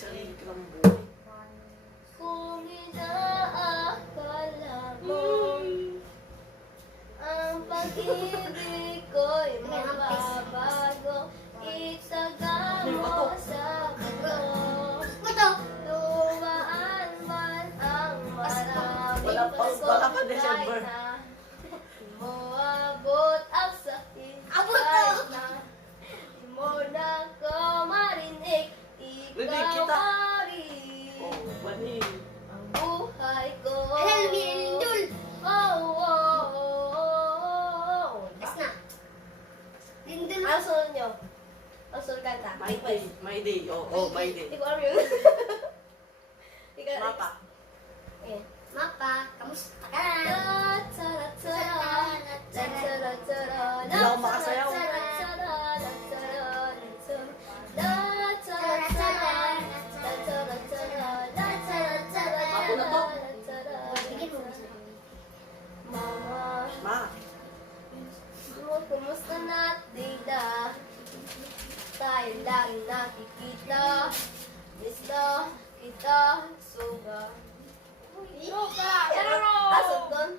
sarili ka ng buhay. Kung inaakala mo ang pag-ibig ko'y mababago, itaga mo sa mundo. Dumaan man ang Wala pa December. kahit na di mo abot ang sakit, Abot kahit to. na di mo na ko marinig, Rinig ikaw kita. pa rin Oh, banin. ang buhay ko. Alam, Lindol. Oh, oh, oh, oh, oh. Tapos na. Lindol. Ano sunod nyo? Ang sunod kanta? My day. My day. Oh, my day. Hindi ko alam yun. Ikaw, Mapa. eh. Mapa, kamusta ka na? Hindi ako makasayaw. Ako na to. Bigyan mo. Mama, Ma. kumusta na tita? Tayo lang nakikita. Miss na kita, suga. Suga! Asot doon?